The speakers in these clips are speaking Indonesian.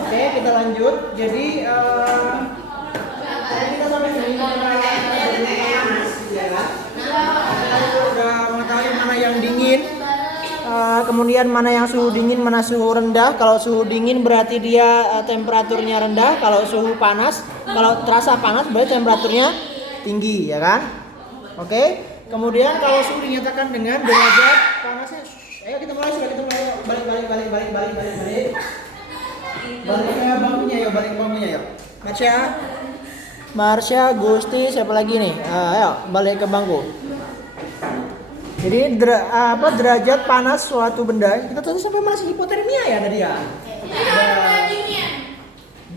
Oke, kita lanjut. Jadi kita sampai sini udah mengetahui mana yang dingin, kemudian mana yang suhu dingin, mana suhu rendah. Kalau suhu dingin berarti dia temperaturnya rendah. Kalau suhu panas, kalau terasa panas berarti temperaturnya tinggi, ya kan? Oke. Kemudian kalau suhu dinyatakan dengan derajat panasnya, ayo kita mulai, sudah kita mulai. Balik. Balik ke bangkunya yuk. Marsha, Gusti, siapa lagi nih? Ayo balik ke bangku. Jadi derajat panas suatu benda. Kita tadi sampai mana sih? Hipotermia ya tadi ya.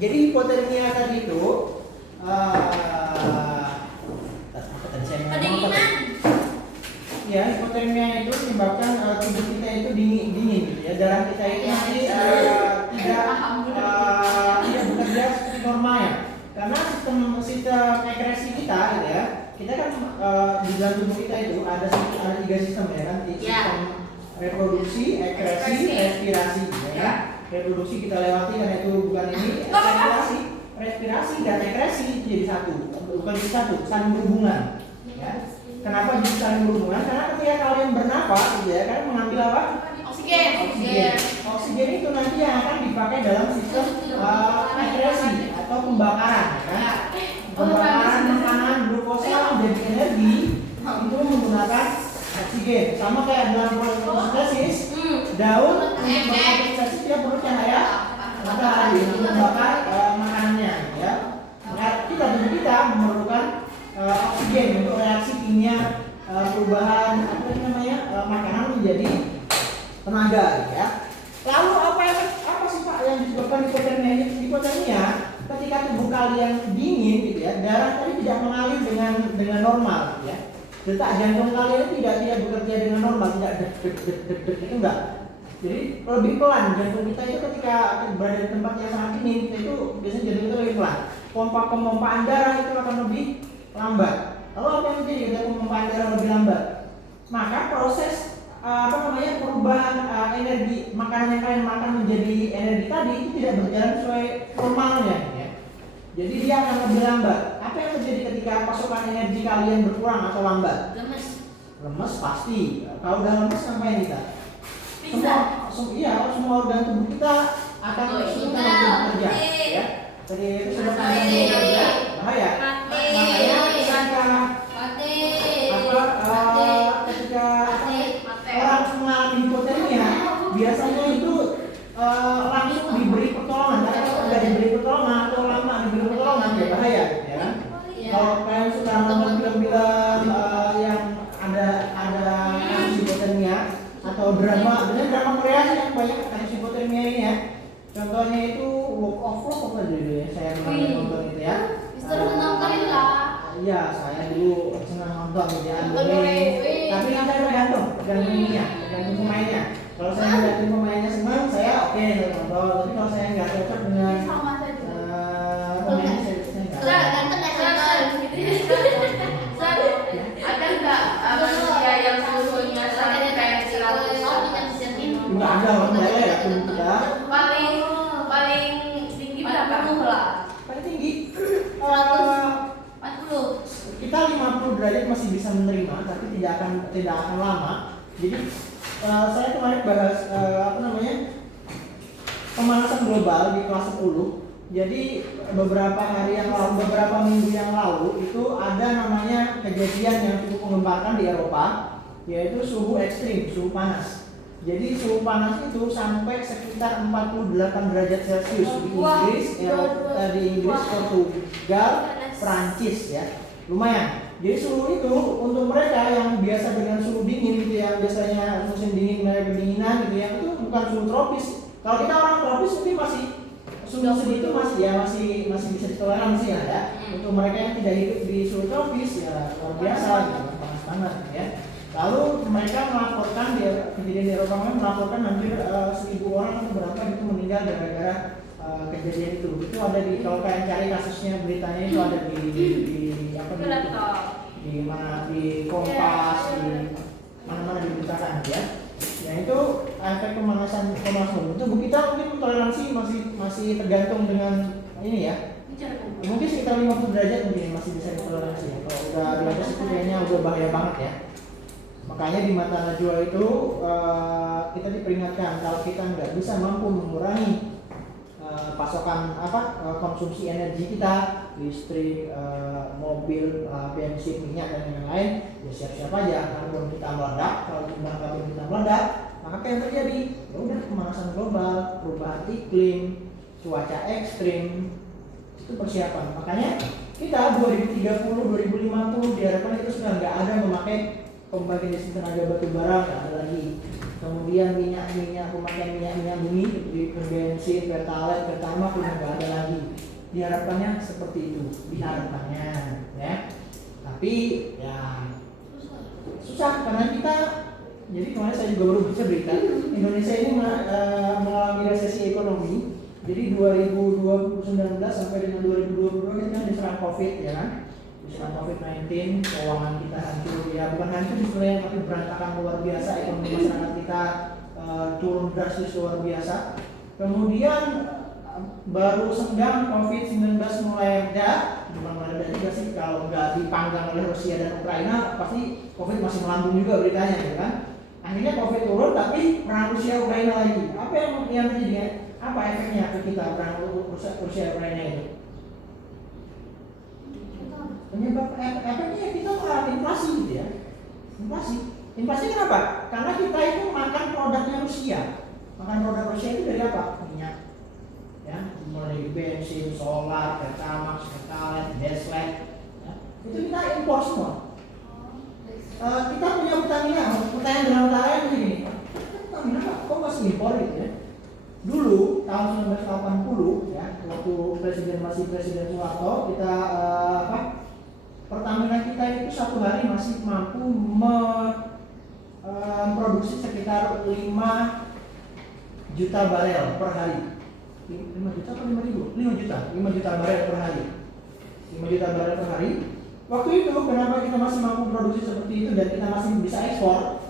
Jadi hipotermia tadi itu ya, hipotermia itu menyebabkan tubuh kita itu dingin gitu ya. Darah kita itu nanti tidak bekerja seperti normal ya. Karena sistem ekresi kita gitu ya. Kita kan di dalam tubuh kita itu ada 3 sistem ya kan. Sistem reproduksi, ekresi, respirasi gitu ya. Reproduksi kita lewati karena itu bukan ini. Respirasi dan ekresi itu jadi satu. Bukan jadi satu, saling berhubungan ya. Kenapa jadi saling berhubungan? Karena ketika kalian bernapas gitu ya, kalian mengambil apa? Oksigen itu nanti yang akan dipakai dalam sistem ekresi atau pembakaran ya. Pembakaran makanan glukosa menjadi energi itu menggunakan oksigen. Sama kayak dalam proses fotosintesis, daun untuk berfotosintesis dia perlu cahaya matahari untuk membakar makanannya ya. Maka tubuh kita memerlukan oksigen untuk reaksi kimia perubahan makanan menjadi tenaga ya. Lalu apa sih Pak yang disebabkan hipotermia? Hipotermia ketika tubuh kalian dingin gitu ya, darah tadi tidak mengalir dengan normal gitu ya. Detak jantung kalian tidak bekerja dengan normal, tidak deg itu enggak. Jadi lebih pelan jantung kita itu ketika berada di tempat yang sangat dingin, itu biasanya jantung itu lebih pelan. Pemompaan darah itu akan lebih lambat. Lalu apa yang terjadi ketika pemompaan darah lebih lambat? Maka proses perubahan energi makanan yang kalian makan menjadi energi tadi itu tidak berjalan sesuai normalnya ya. Jadi dia akan lebih lambat. Apa yang terjadi ketika pasokan energi kalian berkurang atau lambat? Lemes pasti. Kalau udah lemes ngapain kita? Semua organ tubuh kita akan kesulitan untuk bekerja ya. Jadi itu sudah bekerja bahaya. Makanya ketika orang mengalami hipotermia biasanya itu langsung diberi pertolongan. Karena kalau nggak diberi pertolongan atau lama diberi pertolongan ya bahaya ya kan? Kalau kalian suka nonton film-film yang ada kasus hipotermia atau drama Korea yang banyak kasus hipotermia ini ya. Contohnya itu Walk of Love apa judulnya? Saya pernah nonton itu ya. Iya, saya dulu senang nonton gitu ya. Tapi kan saya tergantung pemainnya. Kalau saya melihat pemainnya senang, saya oke nonton. Tapi kalau saya nggak cocok dengan pemainnya, saya nggak. Ada nggak manusia yang suhunya sampai kayak 100? Nggak ada, ya kita. Paling tinggi berapa? Paling tinggi 40. Kita 50 derajat masih bisa menerima, tapi tidak akan lama. Jadi saya kemarin bahas pemanasan global di kelas 10. Jadi beberapa minggu yang lalu itu ada namanya kejadian yang cukup menggemparkan di Eropa, yaitu suhu ekstrim, suhu panas. Jadi suhu panas itu sampai sekitar 48 derajat Celcius di Inggris, Portugal, Prancis ya. Lumayan. Jadi suhu itu untuk mereka yang biasa dengan suhu dingin gitu, yang biasanya musim dingin mereka kedinginan gitu ya, itu bukan suhu tropis. Kalau kita orang tropis mungkin masih suhu segitu masih bisa ditoleransi ya. Untuk mereka yang tidak hidup di suhu tropis ya luar biasa gitu, panas-panas ya. Lalu mereka melaporkan kejadian di Eropa melaporkan hampir 1.000 orang atau berapa itu meninggal gara-gara kejadian itu. Itu ada kalau kalian cari kasusnya, beritanya itu ada di Kompas, di mana-mana diberitakan ya. Ya itu efek pemanasan pemanasan. Tubuh kita mungkin toleransi masih tergantung dengan ini ya. Mungkin sekitar 50 derajat mungkin masih bisa ditoleransi ya. Kalau udah di atas itu kayaknya udah bahaya banget ya. Makanya di mata Najwa itu kita diperingatkan kalau kita nggak bisa mampu mengurangi pasokan konsumsi energi kita, listrik, mobil, bensin, minyak dan yang lain, ya siap-siap aja karbon kita meledak. Kalau jumlah karbon kita meledak, maka apa yang terjadi? Ya udah, pemanasan global, perubahan iklim, cuaca ekstrim, itu persiapan. Makanya kita 2030, 2050 diharapkan itu sudah nggak ada memakai pembangkit listrik tenaga batu bara, nggak ada lagi. Kemudian pemakaian minyak bumi di bensin, pertalite, pertamax sudah nggak ada lagi. Diharapkannya seperti itu, diharapkannya ya. Tapi ya susah karena kita, jadi kemarin saya juga baru baca berita Indonesia ini mengalami resesi ekonomi. Jadi 2019 sampai dengan 2022 kita diserang COVID ya kan. Diserang COVID-19, keuangan kita hancur, ya bukan hancur sebenarnya tapi berantakan luar biasa, ekonomi masyarakat kita turun drastis luar biasa. Kemudian baru senggang COVID-19 mulai reda, bukan mulai reda juga sih, kalau nggak dipanggang oleh Rusia dan Ukraina pasti COVID masih melambung juga beritanya ya kan. Akhirnya COVID turun tapi perang Rusia Ukraina lagi. Apa yang terjadi? Apa efeknya ke kita perang Rusia Ukraina itu? Penyebab efeknya kita mengalami inflasi gitu ya. Inflasi kenapa? Karena kita itu makan produknya Rusia. Makan produk Rusia itu dari apa? Minyak. Ya, mulai bensin, solar, pertamax, pertalite, deslite. Ya. Itu kita impor semua. Kita punya Pertamina dalam utara yang begini. Pertamina kok masih impor gitu ya? Dulu tahun 1980 ya, waktu masih Presiden Soeharto, kita Pertamina kita itu satu hari masih mampu memproduksi sekitar 5 juta barel per hari. 5 juta atau 5 ribu? 5 juta barel per hari. 5 juta barel per hari. Waktu itu kenapa kita masih mampu produksi seperti itu dan kita masih bisa ekspor?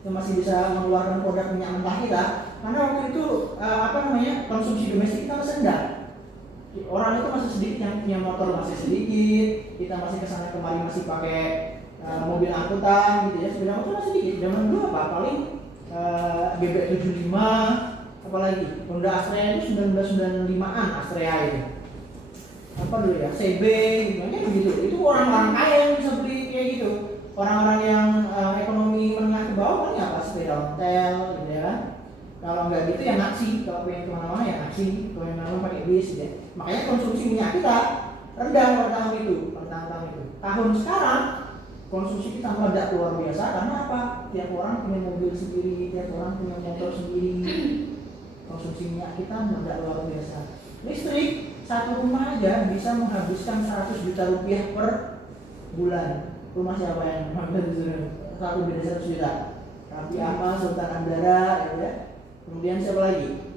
Kita masih bisa mengeluarkan produk minyak mentah kita karena waktu itu konsumsi domestik kita masih rendah. Orang itu masih sedikit yang punya motor, masih sedikit, kita masih kesana kemari masih pakai mobil angkutan gitu ya, sepeda motor masih sedikit. Zaman dulu paling BB 75, apalagi Honda Astrea itu 1995an Astrea itu. Apa dulu ya, CB gitu kan begitu. Itu orang-orang kaya yang bisa beli kayak gitu. Orang-orang yang ekonomi menengah ke bawah paling apa, sepeda ontel gitu ya kan. Kalau nggak gitu ya naksi, kalau pengen kemana-mana ya naksi, kalau yang mana pakai bis gitu ya. Makanya konsumsi minyak kita rendah pada tahun itu. Tahun sekarang konsumsi kita meledak luar biasa karena apa? Tiap orang punya mobil sendiri, tiap orang punya motor sendiri. Konsumsi minyak kita meledak luar biasa. Listrik satu rumah aja bisa menghabiskan 100 juta rupiah per bulan. Rumah siapa yang satu beda 100 juta? Tapi apa Sultan Andara ya? Kemudian siapa lagi?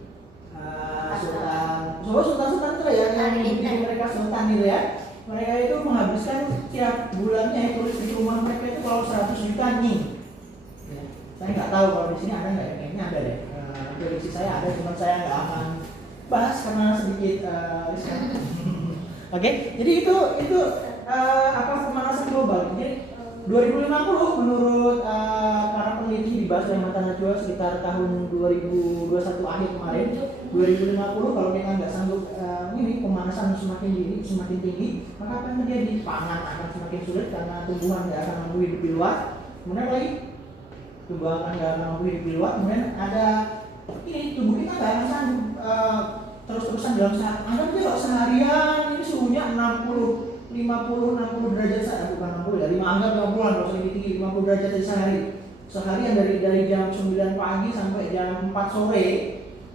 Sultan itu ya yang bikin mereka sultan gitu ya. Mereka itu menghabiskan tiap bulannya itu listrik rumah mereka itu kalau 100 juta nih. Ya. Saya nggak tahu kalau di sini ada nggak? Kayaknya ada deh. Prediksi saya ada, cuma saya nggak akan bahas karena sedikit riskan. Oke, jadi itu pemanasan global. Jadi 2050 menurut para peneliti dibahas oleh Mata Najwa sekitar tahun 2021 akhir kemarin. 2050 kalau kita nggak sanggup pemanasan semakin tinggi, maka akan terjadi pangan akan semakin sulit karena tumbuhan nggak akan mampu hidup di luar. Kemudian lagi tumbuhan nggak akan mampu hidup di luar. Kemudian ada tubuh kita nggak akan sanggup terus-terusan dalam saat. Anggap aja kalau seharian ini suhunya 50-60 derajat saja, bukan 60 ya, 50-an kalau lebih tinggi, 50 derajat sehari. Seharian dari jam 9 pagi sampai jam 4 sore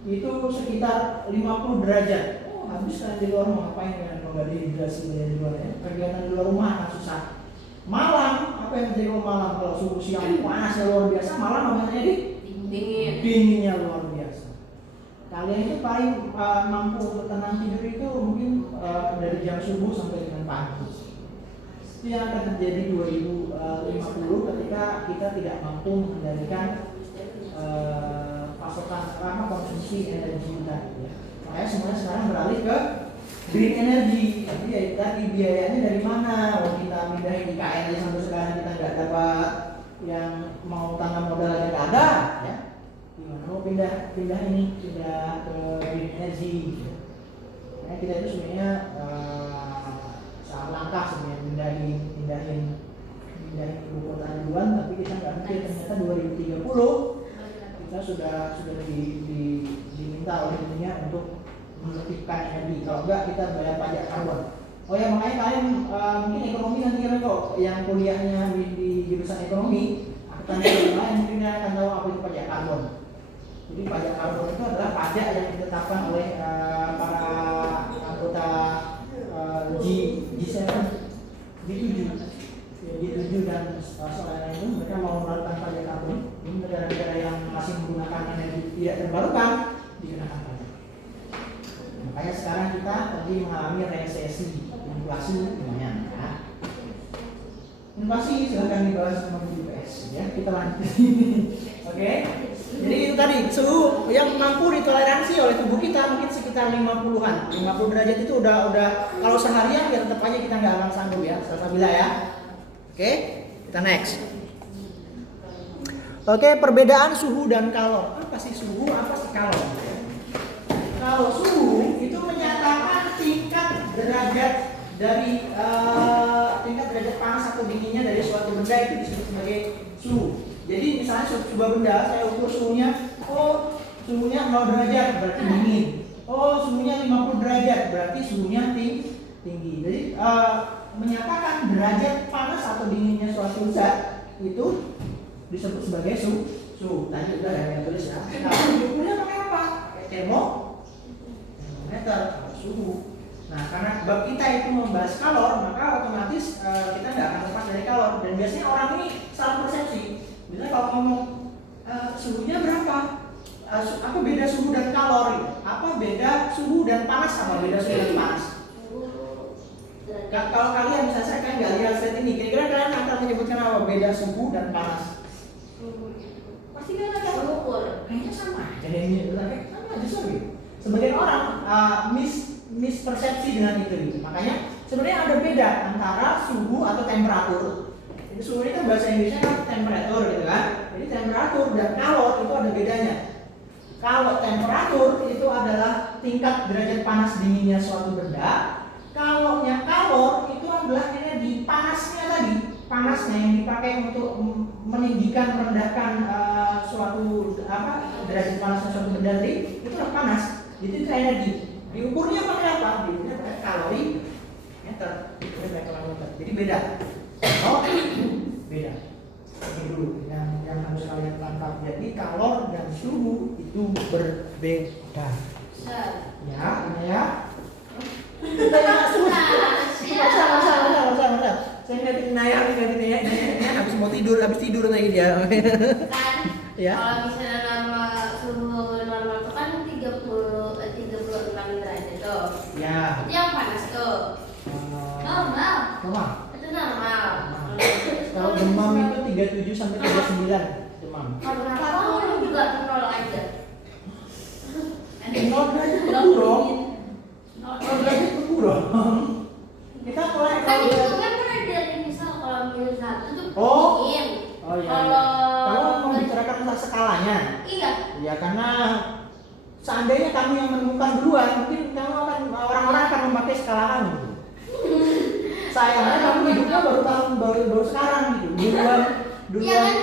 itu sekitar 50 derajat. Habis kan di luar rumah ngapain ya kalau nggak dehidrasi di luar ya. Kegiatan di luar rumah akan susah. Malam, apa yang terjadi malam? Kalau suhu siang panasnya luar biasa, malam apa yang terjadi? Dinginnya luar biasa. Kalian itu paling mampu untuk tenang tidur itu mungkin dari jam subuh sampai dengan pagi. Itu yang akan terjadi 2050 ketika kita tidak mampu mengendalikan pasokan konsumsi energi kita. Ya. Makanya semuanya sekarang beralih ke green energy. Tapi ya tadi biayanya dari mana? Kalau kita pindahin IKN aja sampai sekarang kita nggak dapat yang mau tanam modal aja nggak ada, ya. Gimana mau pindah ke green energy? Gitu. Nah, kita itu sebenarnya sangat langkah sebenarnya pindahin ibu kota duluan, tapi kita nggak mikir ternyata 2030 kita sudah diminta oleh dunia untuk menertibkan energi. Kalau enggak kita bayar pajak karbon. Oh ya, makanya kalian mungkin ekonomi nanti kan kok yang kuliahnya di jurusan ekonomi, akuntan yang lain mungkin akan tahu apa itu pajak karbon. Jadi pajak karbon itu adalah pajak yang ditetapkan oleh para anggota G7, G7 dan selain itu mereka mau menerapkan pajak karbon. Ini negara-negara yang masih menggunakan energi tidak terbarukan dikenakan pajak. Makanya sekarang kita tadi mengalami resesi, inflasi lumayan. Ya. Inflasi silahkan dibahas sama BPS, ya. Kita lanjut. Oke. Jadi itu tadi suhu yang mampu ditoleransi oleh tubuh kita mungkin sekitar 50-an. 50 derajat itu udah kalau seharian ya tetap aja kita nggak akan sanggup ya, salsabila ya. Oke, kita next. Oke, perbedaan suhu dan kalor. Apa sih suhu? Apa sih kalor? Kalau suhu itu menyatakan tingkat derajat dari tingkat derajat panas atau dinginnya dari suatu benda itu disebut sebagai suhu. Jadi misalnya sebuah benda saya ukur suhunya, suhunya 0 derajat berarti dingin. Suhunya 50 derajat berarti suhunya tinggi. Jadi menyatakan derajat panas atau dinginnya suatu zat itu disebut sebagai suhu. Tadi udah yang tulis ya. Nah, ukurnya pakai apa? Pakai termometer, suhu. Nah, karena bab kita itu membahas kalor, maka otomatis kita nggak akan lepas dari kalor. Dan biasanya orang ini salah persepsi. Misalnya kalau ngomong suhunya berapa? Apa beda suhu dan kalor? Apa beda suhu dan panas? Apa beda suhu dan panas? Kalau kalian misalnya saya kan nggak lihat slide ini, kira-kira kalian akan menyebutkan apa beda suhu dan panas? Pasti kan ada ukur. Kayaknya sama aja ini, sama aja sorry. Sebagian orang mispersepsi dengan itu. Makanya sebenarnya ada beda antara suhu atau temperatur. Jadi suhu ini kan bahasa Inggrisnya kan temperatur gitu kan. Jadi temperatur dan kalor itu ada bedanya. Kalau temperatur itu adalah tingkat derajat panas dinginnya suatu benda. Kalau kalor itu adalah energi panasnya tadi. Panasnya yang dipakai untuk meninggikan, merendahkan suatu derajat panasnya suatu benda tadi itu panas. Itu energi. Diukurnya pakai apa? Diukurnya pakai kalori meter. Jadi beda. Beda. Ini dulu yang harus kalian tangkap. Jadi kalor dan suhu itu berbeda. Ya, ini ya. Kita saya ngeliatin Naya habis mau tidur, lagi dia. Kan, ya. Kalau misalnya suhu normal itu kan 36 derajat tuh. Ya. Itu yang panas tuh. Normal. Itu normal. Kalau demam itu 37 sampai 39 demam. Kalau juga 0 aja. 0 derajat berkurang. 0 derajat berkurang. Kita mulai Kan itu kan dari misal kalau minus 1 tuh dingin. Iya. Kalau mau bicarakan tentang skalanya. Iya. Ya karena seandainya kamu yang menemukan duluan, mungkin orang-orang akan memakai skala kamu. Sayangnya kamu hidupnya baru sekarang gitu. Duluan. Iya kan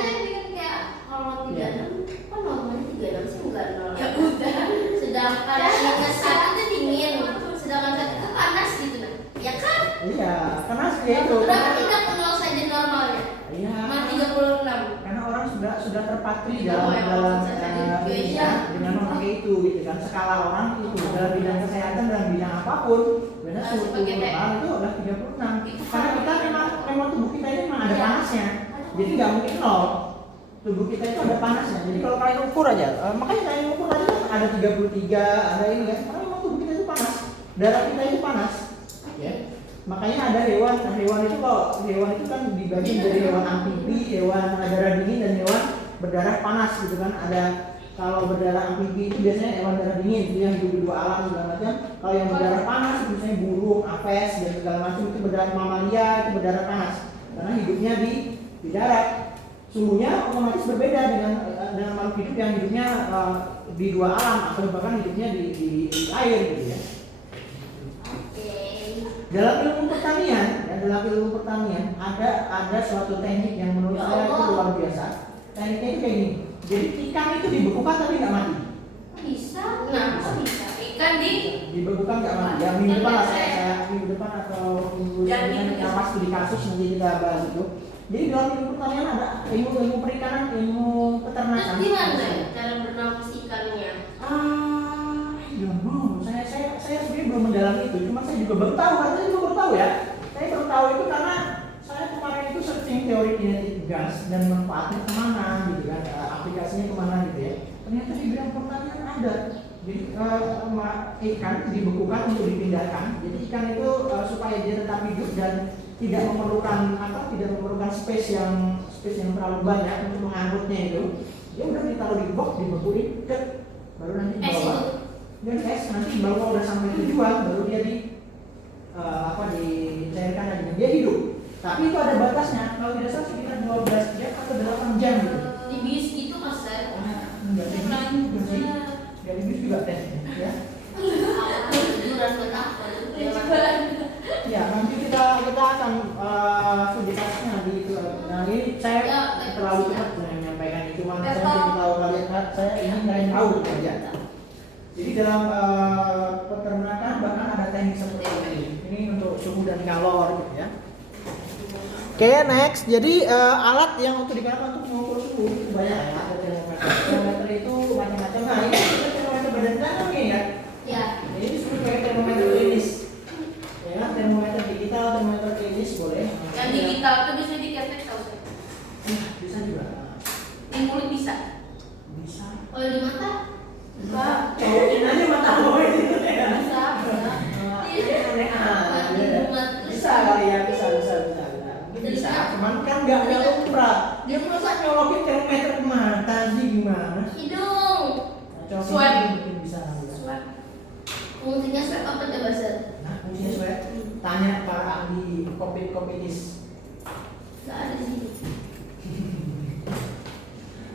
kayak kalau 36 kan normalnya 36 sih enggak 0. Ya udah. Sedangkan minus 1 itu dingin, sedangkan 1 itu panas gitu nah. Ya kan? Iya, karena itu. Kenapa tidak 0 saja normalnya? Iya. Cuma 36. Karena orang sudah terpatri dalam dengan memakai itu gitu kan. Skala orang itu dalam bidang kesehatan, dalam bidang apapun, benar suhu normal itu adalah 36. Karena kita memang tubuh kita ini memang ada panasnya. Jadi nggak mungkin 0. Tubuh kita itu ada panasnya. Jadi kalau kalian ukur aja, makanya kalian ukur aja ada 33, ada ini kan. Karena memang tubuh kita itu panas. Darah kita itu panas. Ya. Makanya ada hewan itu kalau hewan itu kan dibagi dari hewan amfibi, hewan darah dingin dan hewan berdarah panas gitu kan. Ada kalau berdarah amfibi itu biasanya hewan darah dingin, itu yang hidup di dua alam segala macam. Kalau yang berdarah panas, misalnya burung, apes dan segala macam itu berdarah mamalia, itu berdarah panas karena hidupnya di darat. Suhunya otomatis berbeda dengan makhluk hidup yang hidupnya di dua alam atau bahkan hidupnya di air gitu ya. Dalam ilmu pertanian, ada suatu teknik yang menurut saya itu luar biasa. Tekniknya itu kayak gini. Jadi ikan itu dibekukan tapi nggak mati. Bisa? Nah, bisa. Ikan dibekukan nggak mati. Ya minggu depan lah saya minggu depan atau minggu depan kita pas di kasus nanti kita bahas itu. Jadi dalam ilmu pertanian ada ilmu perikanan, ilmu peternakan. Terus gimana cara bernafas ikannya? Saya sebenarnya belum mendalami itu, cuma saya juga baru tahu, katanya juga baru tahu ya. Saya baru tahu itu karena saya kemarin itu searching teori kinetik gas dan manfaatnya kemana gitu kan, aplikasinya kemana gitu ya. Ternyata di bidang pertanian ada. Jadi ikan dibekukan untuk dipindahkan. Jadi ikan itu supaya dia tetap hidup dan tidak memerlukan space yang terlalu banyak untuk mengangkutnya itu. Dia udah ditaruh di box, dibekuin, baru nanti dibawa. Dan nanti bawa udah sampai tujuan baru dia dicairkan lagi, dia hidup. Tapi itu ada batasnya, kalau tidak salah sekitar 12 jam atau 8 jam gitu. Di bis gitu mas saya. Enggak di bis juga tesnya ya. Ya nanti kita akan publikasinya nanti itu. Nah ini saya terlalu cepat menyampaikan itu, cuma saya ingin tahu kalian, saya ingin kalian tahu gitu aja. Jadi dalam peternakan bahkan ada teknik seperti ini. Ini untuk suhu dan kalor gitu ya. Oke, next. Jadi alat yang untuk digunakan untuk mengukur suhu itu banyak ya. Ada termometer. Termometer itu macam-macam. Nah, ini termometer badan tangan nih ya. Ya. Ini disebut pakai termometer klinis. Ya, termometer digital, termometer klinis boleh. Yang digital itu bisa diketek tahu saya. Bisa juga. Di mulut bisa. Bisa. Oh di mata? Enggak. Cowokin aja mata lo itu ya. Bisa. Bisa kali ya, bisa. Bisa, cuman kan nggak lumrah. Dia masa nyolokin termometer ke mata sih gimana? Hidung. Swab mungkin bisa. Swab. Fungsinya swab apa coba Sir? Nah, fungsinya swab. Tanya para ahli COVID-19. Nggak ada di sini.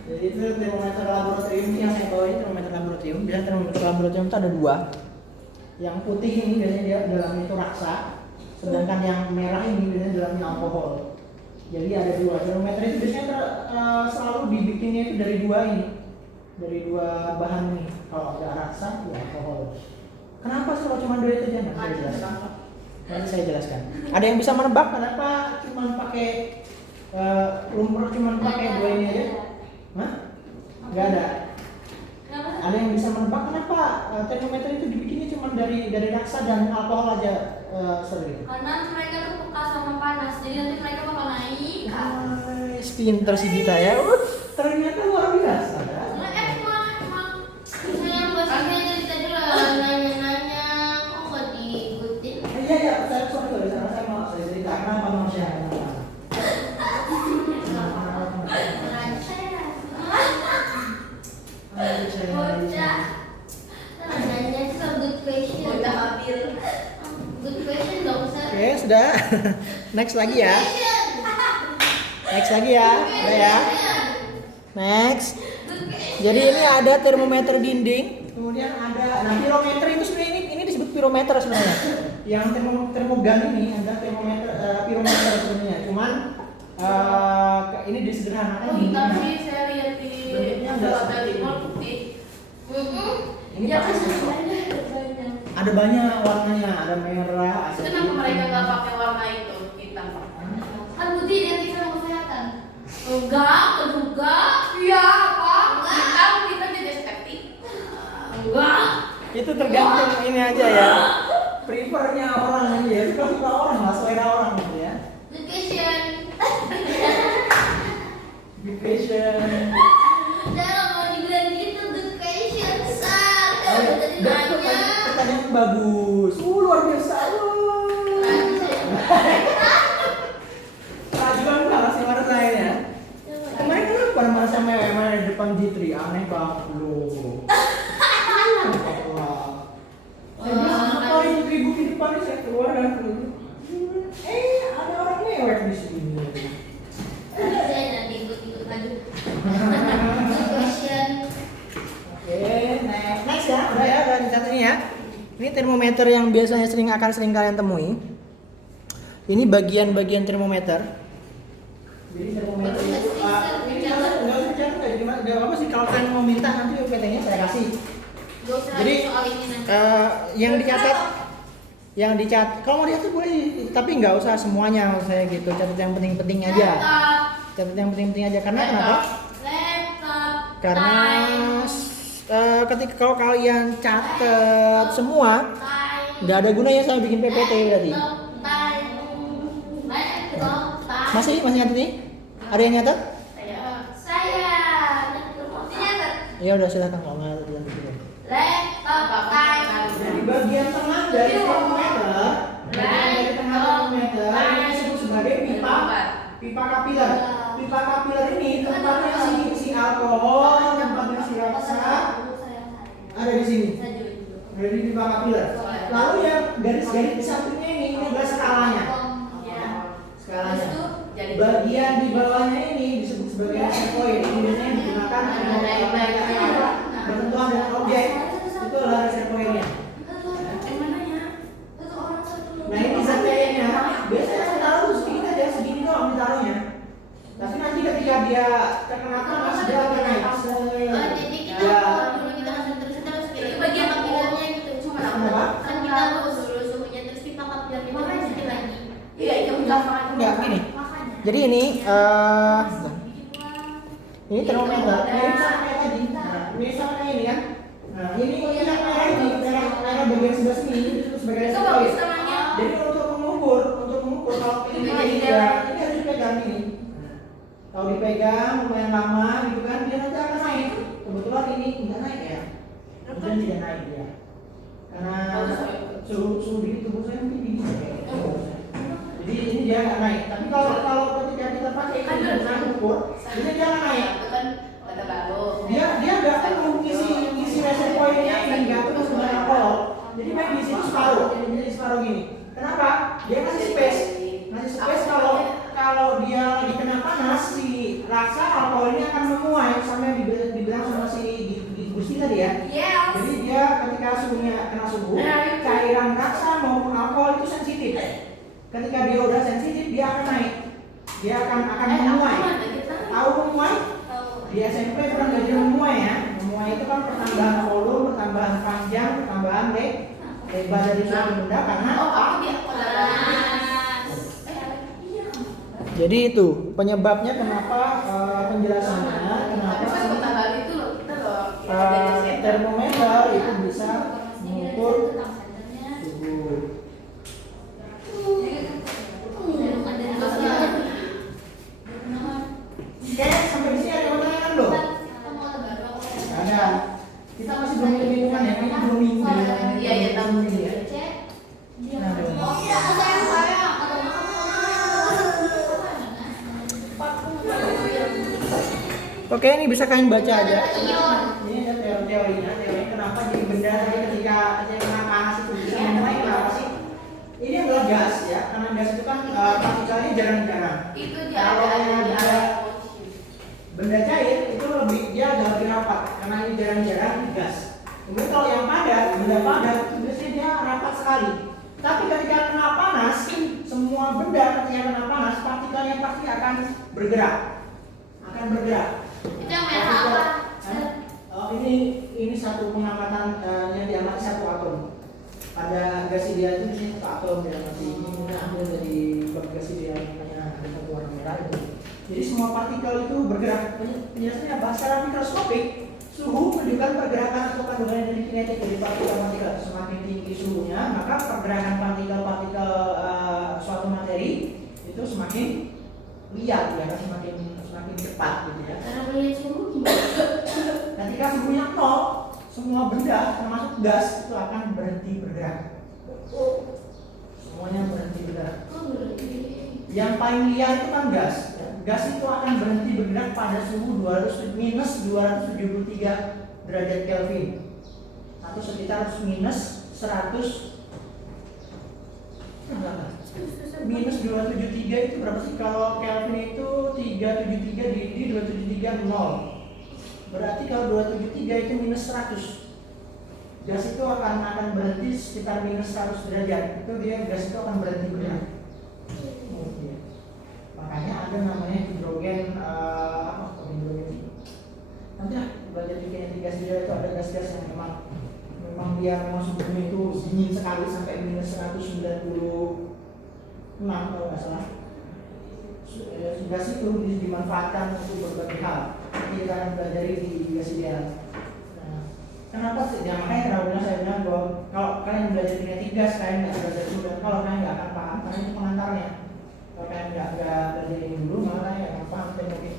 Jadi itu termometer laboratorium yang saya bawa ini termometer laboratorium. Biasanya termometer laboratorium itu ada dua. Yang putih ini biasanya dia dalamnya itu raksa, sedangkan yang merah ini biasanya dalamnya alkohol. Jadi ada dua termometer itu biasanya selalu dibikinnya itu dari dua bahan ini. Kalau ada raksa, ya alkohol. Kenapa sih kalau cuma dua itu aja? Nanti saya jelaskan. Ada yang bisa menebak kenapa cuma pakai lumrah cuma pakai dua ini aja? Hah? Nggak ada. Ada yang bisa menebak kenapa termometer itu dibikinnya cuma dari raksa dan alkohol aja, sering? Karena mereka tuh peka sama panas, jadi nanti mereka bakal naik. Pinter si Dita ya. Ternyata luar biasa. Emang saya bosnya cerita dulu nanya-nanya, kok nggak diikutin? Iya, saya mau cerita kenapa manusia. Bocah. Nanya itu good question. Bocah habil. Good question dong, Sir. Oke, sudah. Next lagi ya. Udah ya. Next. Jadi ini ada termometer dinding, kemudian ada pirometer itu sebenarnya ini disebut pirometer sebenarnya. Yang termogan ini ada pirometer sebenarnya. Cuman ini disederhanakan Oh, tapi saya lihat di hotel mall putih. Ini Ya pakai kan sensor. banyak. Ada banyak warnanya, ada merah, ada Kenapa mereka nggak pakai warna itu hitam? Kan putih identik sama kesehatan. Enggak, enggak. Iya apa? Hitam kita jadi estetik. Enggak. itu tergantung ini aja ya. Prefernya orang aja ya, suka orang lah, selera orang gitu ya. Education. Education. Jangan mau dibilang gitu, education besar. Tadi nanya. Pertanyaan bagus. Luar biasa. Rajuan kalah sama lain ya. Kemarin kenapa marah sama mewah di depan G3? Aneh banget lu. dicatat ini ya. Ini termometer yang biasanya sering kalian temui. Ini bagian-bagian termometer. Jadi termometer itu ini nggak usah dicatat, nggak apa-apa sih kalau kalian mau minta nanti UPT-nya saya kasih. Jadi yang dicatat kalau mau dicatat boleh, tapi nggak usah semuanya maksud saya gitu. Catat yang penting-penting aja. Catat yang penting-penting aja karena kenapa? Karena ketika kalau kalian catat semua nggak ada gunanya saya bikin PPT berarti. Masih nyatet nih? Ada yang nyatet? Saya Ya udah silakan kalau nggak ada yang bikin. Jadi bagian tengah dari termometer, ini disebut sebagai pipa kapiler. Pipa kapiler ini tempatnya si alkohol, tempatnya si raksa ada di sini. Ada di pipa kapiler. Lalu yang garis-garis di sampingnya ini adalah skalanya. Skalanya. Bagian di bawahnya ini disebut sebagai reservoir. Ini biasanya digunakan untuk bersentuhan dengan objek. Itu adalah reservoirnya. Nah ini zat cairnya. Biasanya saya taruh sedikit aja, segini doang ditaruhnya. Tapi nanti ketika dia terkena panas dia akan naik. Jadi kita dulu kita terus itu bagian kapilernya gitu. Cuma kan kita urus dulu suhunya terus kita kapilernya kita sedikit lagi. Iya itu Enggak gini. Jadi ini termometer. Ini sama kayak tadi. Ini sama kayak ini kan. Nah ini yang merah ini, merah bagian sebelah sini ini disebut sebagai reservoir. Jadi untuk mengukur kalau ini harus dipegang ini. Kalau dipegang lumayan lama gitu kan dia nanti akan naik. Kebetulan ini tidak naik ya. Kemudian tidak naik dia. Karena suhu di tubuh saya mungkin tinggi. Jadi ini dia nggak naik. Tapi kalau ketika kita pakai ini untuk mengukur, ini dia nggak naik. Dia nggak perlu ngisi reservoirnya ini nggak perlu sebenarnya alkohol. Jadi main di situ separuh, jadi separuh gini. Kenapa? Dia ngasih space kalau dia lagi kena panas si rasa alkohol ini akan memuai sama yang dibilang sama si Gusti tadi ya. Jadi dia ketika suhunya kena suhu, cairan rasa maupun alkohol itu sensitif. Ketika dia udah sensitif dia akan naik, dia akan memuai. Tahu memuai? Di SMP pernah belajar memuai ya. Memuai itu kan pertambahan volume, pertambahan panjang, pertambahan lebar dari suatu benda karena jadi itu penyebabnya kenapa penjelasannya kenapa termometer itu bisa mengukur suhu. Oke, sampai di sini ada pertanyaan belum? Ada. Kita masih belum mingguan ya, ini 2 minggu. Iya, tahu minggu ya. Oke, ini bisa kalian baca aja. Ini ada teorinya kenapa jadi benda tadi ketika kena panas itu bisa memuai kenapa sih? Ini adalah gas ya, karena gas itu kan partikelnya jarang-jarang. Itu Kalau ada benda cair itu dia agak lebih rapat karena ini jarang-jarang gas. Kemudian kalau yang padat, benda padat itu biasanya dia rapat sekali. Tapi ketika kena panas, semua benda ketika kena panas partikelnya pasti akan bergerak. Itu yang merah apa? Ini satu pengamatan yang diamati satu atom. Pada gas ideal itu ini satu atom diamati. Ini kita ambil dari gas ideal makanya ada satu warna merah itu. Jadi semua partikel itu bergerak. Penjelasannya apa? Secara mikroskopik, suhu menunjukkan pergerakan atau kandungan energi kinetik dari partikel-partikel. Semakin tinggi suhunya, maka pergerakan partikel-partikel suatu materi itu semakin liat ya, semakin cepat gitu ya. Cara melihat suhu gimana? Ketika suhunya 0, semua benda termasuk gas itu akan berhenti bergerak. Semuanya berhenti bergerak. Yang paling liar itu kan gas. Gas itu akan berhenti bergerak pada suhu minus 273 derajat Kelvin atau sekitar minus 100 minus 273 itu berapa sih? Kalau Kelvin itu 373 di 273 0. Berarti kalau 273 itu minus 100. gas itu akan berhenti sekitar minus 100 derajat. Itu dia gas itu akan berhenti bergerak. Makanya ada namanya hidrogen hidrogen. Nanti lah belajar di kinetik gas dia itu ada gas-gas yang memang dia suhunya itu dingin sekali sampai minus 196 kalau nggak salah. Gas itu dimanfaatkan untuk berbagai hal. Nanti kita akan belajar di gas ideal. Kenapa sih? Ya makanya saya bilang bahwa kalau kalian belajar kinetik gas, kalian nggak belajar dulu. Dan kalau kalian nggak akan paham, karena itu pengantarnya. Kalau kalian nggak belajar ini dulu, malah kalian nggak akan paham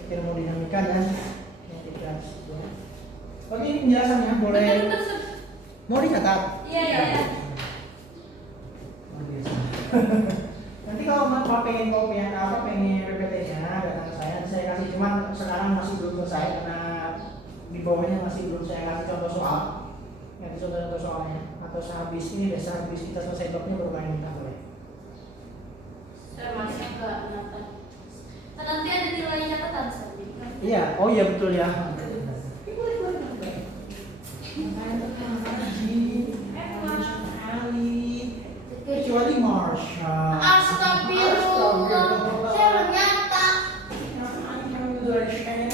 termodinamika dan kinetik gas. Oke, ini penjelasannya boleh. Mau dicatat? Iya. Nanti kalau mau pengen kopian pengen PPT-nya, datang ke saya kasih. Cuman sekarang masih belum selesai karena di bawahnya masih belum saya kasih contoh soal. Nanti contoh soalnya atau sehabis kita selesai topnya baru kalian minta boleh. Saya masih enggak nyata. Nanti ada nilai catatan sendiri. Iya, oh iya betul ya. Kecuali Marsha. Astagfirullah. Saya belum nyata.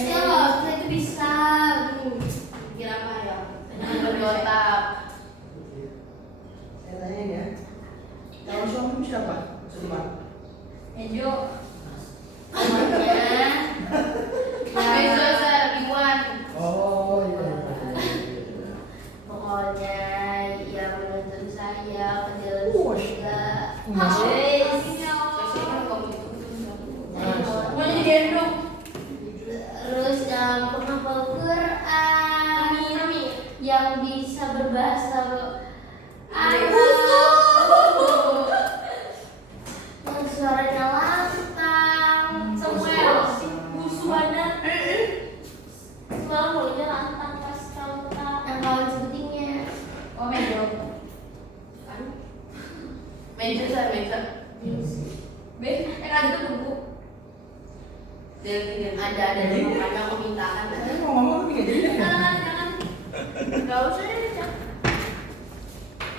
Saya itu bisa. Kira apa ya? Berkotak. Saya tanya ya. Kalau suamimu siapa? Sebentar. Ejo. Namanya. Ejo Sarbiwan. Oh iya. Pokoknya yang menuntun saya ke jalan surga. Mau jadi gendong. Terus yang pernah bawa Quran. Yang bisa berbahasa Arab. Yang suaranya lantang. Samuel. Musuhana. Semalam mulutnya lantang pas kau tak. Yang kawan sebutingnya. Oh Mejo. Mejo. Yang ada tuh buku. Ada makanya aku mintakan. Saya mau ngomong tapi nggak jadi. Jangan. Gak usah deh, Cak.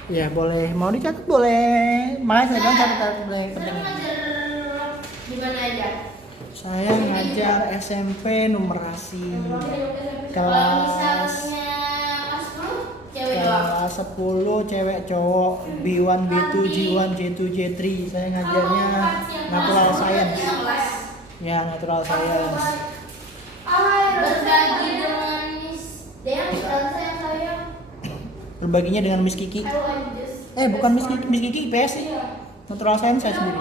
Ya boleh, mau dicatat boleh. Makanya saya bilang catat boleh penting. Saya ngajar di mana aja? Saya ngajar SMP numerasi Kalau misalnya kelas 10 cewek doang. kelas 10 cewek cowok B1 B2 G1 J2 J3. Saya ngajarnya natural science. Ya natural science. Berbagi dengan Miss Dea, dan saya. Berbaginya dengan Miss Kiki. Bukan Miss Kiki IPS sih. Natural science saya sendiri.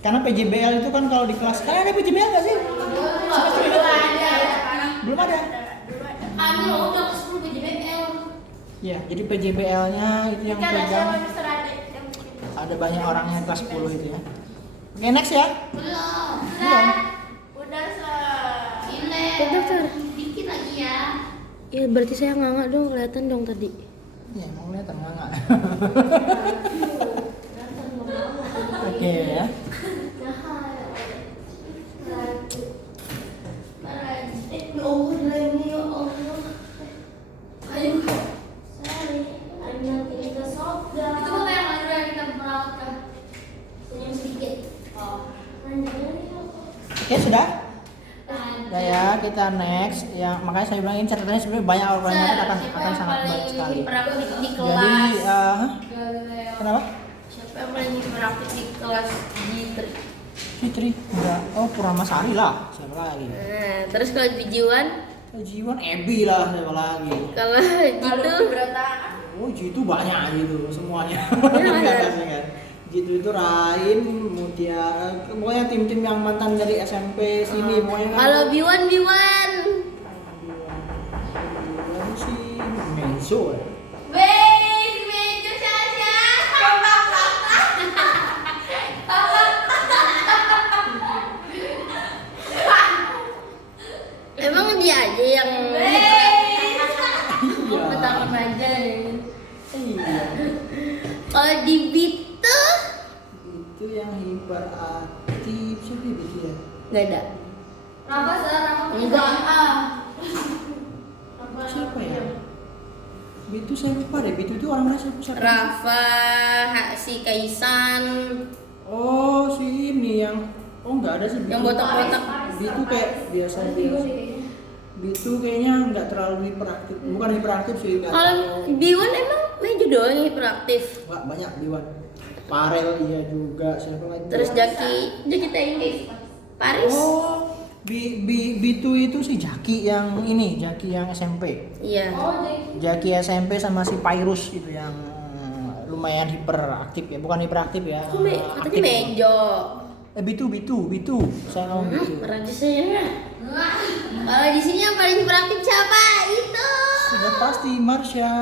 Karena PJBL itu kan kalau di kelas, kalian ada PJBL nggak sih? Belum ada. Kami udah ke 10 PJBL. Ya, jadi PJBL-nya itu yang pegang. Ada banyak orangnya kelas 10 itu ya. Oke, next ya. Belum. Udah Ini. Dokter. Dikit lagi ya. Ya berarti saya nganga dong, kelihatan dong tadi. Ya, mau lihat enggak? Oke ya. Oke, sudah? Nah ya, kita next. Ya, makanya saya bilang ini catatannya sebenarnya banyak orang akan sangat baik sekali. Di Jadi, kelas. kenapa? Siapa yang paling beraktif di kelas G3? Fitri, enggak. Oh, Purnamasari lah. Siapa lagi? Nah, terus kalau di Jiwan, Jiwan Ebi lah, siapa lagi? kalau gitu, Oh, Jitu banyak gitu semuanya. Iya, Kasih kan. Jitu itu Rain, Mutiara, pokoknya tim-tim yang mantan dari SMP sini pokoknya. kalau Biwan, Lalu si Menzo. Weh, si Mejo Sasha. emang dia aja yang Pertama aja. Iya. kalau di beat tuh Itu yang hiperaktif siapa itu ya? nggak ada. Kenapa sekarang Enggak. Siapa ya? Bitu saya lupa deh. Bitu itu orang mana siapa? Rafa, si Kaisan, Oh si ini yang nggak ada sih. yang botak-botak. Bitu kayak biasa biasa. Bitu kayaknya nggak terlalu hiperaktif. Bukan hiperaktif sih. Nggak Kalau terlalu- Biwan emang Mejo doang yang hiperaktif. Nggak banyak Biwan. Farel iya juga. Siapa lagi? Terus Jaki Taiki, Paris. Oh, Bitu itu si Jaki yang ini, Jaki yang SMP. Iya. Jaki SMP sama si Pairus itu yang lumayan hiperaktif ya, bukan hiperaktif ya. Katanya aktif. Mejo. Bitu. Saya ngomong Bitu. Radisnya. Kalau di sini yang paling hiperaktif siapa? Itu. Sudah pasti Marsha.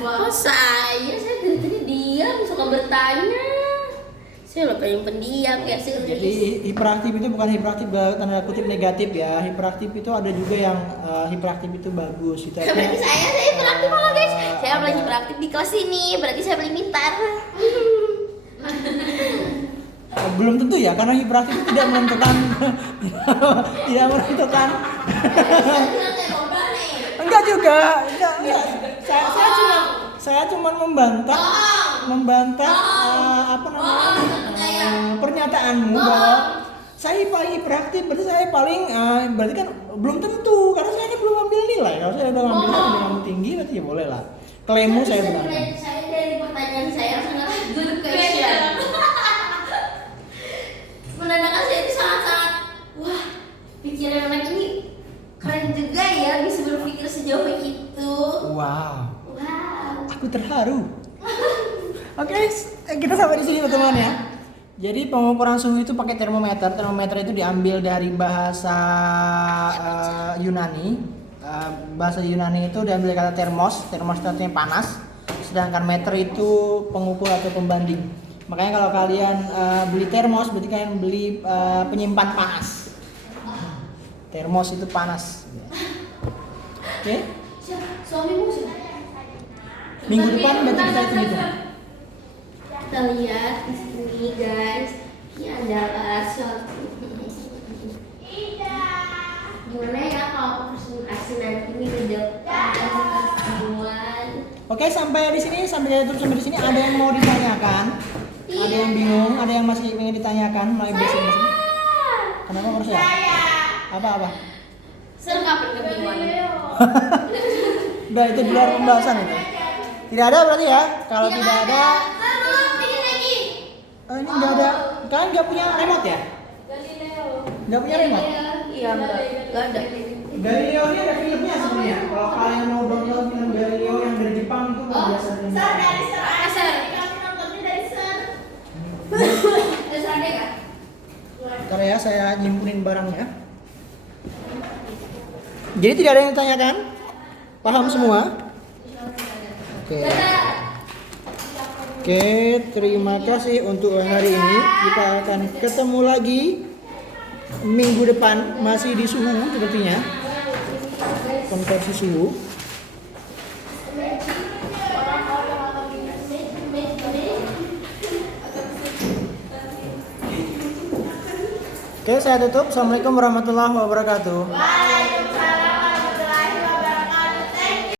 Oh saya dari tadi diam, suka bertanya. Saya loh paling pendiam kayak sih. Jadi hiperaktif itu bukan hiperaktif tanda kutip negatif ya. Hiperaktif itu ada juga yang hiperaktif itu bagus. Itu Berarti saya hiperaktif malah guys. Saya paling hiperaktif di kelas ini. Berarti saya paling pintar. belum tentu ya, karena hiperaktif itu tidak menentukan tidak menentukan. Enggak juga, enggak. Saya cuma membantah apa namanya pernyataanmu bahwa saya paling hiperaktif, berarti saya paling berarti kan belum tentu, karena saya kan belum ambil nilai. Kalau saya udah ngambil nilai tinggi, berarti ya boleh lah. Klaimmu saya benar. Saya dari pertanyaan saya sangat good question. Menandakan saya itu sangat wah, pikiran anak ini keren juga ya, bisa berpikir sejauh itu. Wow. Wow. Aku terharu. Oke, kita sampai di sini teman-teman ya. Jadi pengukuran suhu itu pakai termometer. Termometer itu diambil dari bahasa Yunani. Bahasa Yunani itu diambil dari kata termos. Termos itu artinya panas. Sedangkan meter itu pengukur atau pembanding. Makanya kalau kalian beli termos, berarti kalian beli penyimpan panas. Termos itu panas. Oke? Suamimu sih. Minggu depan berarti kita hitung. Kita lihat di sini guys, ini adalah suatu gimana ya kalau presentasi nanti ini di depan temuan. Oke, sampai di sini, sampai di sini ada yang mau ditanyakan? Ada yang bingung? Ada yang masih ingin ditanyakan? Mulai basic. Kenapa harus ya? Apa? Ser kapan kebingungan? Udah itu di luar pembahasan itu. Tidak ada berarti ya? Kalau tidak ada, oh, ini nggak ada. Kalian nggak punya remote ya? Nggak punya remote? Iya nggak ada. Galileo ini ada filmnya sebenarnya. Kalau kalian mau download film Galileo yang dari Jepang itu nggak biasa dari Ntar ya, saya nyimpunin barangnya. Jadi tidak ada yang ditanyakan? Paham semua? Oke, terima kasih untuk hari ini. Kita akan ketemu lagi minggu depan, masih di suhu sepertinya. Konversi suhu. Oke, saya tutup. Assalamualaikum warahmatullahi wabarakatuh.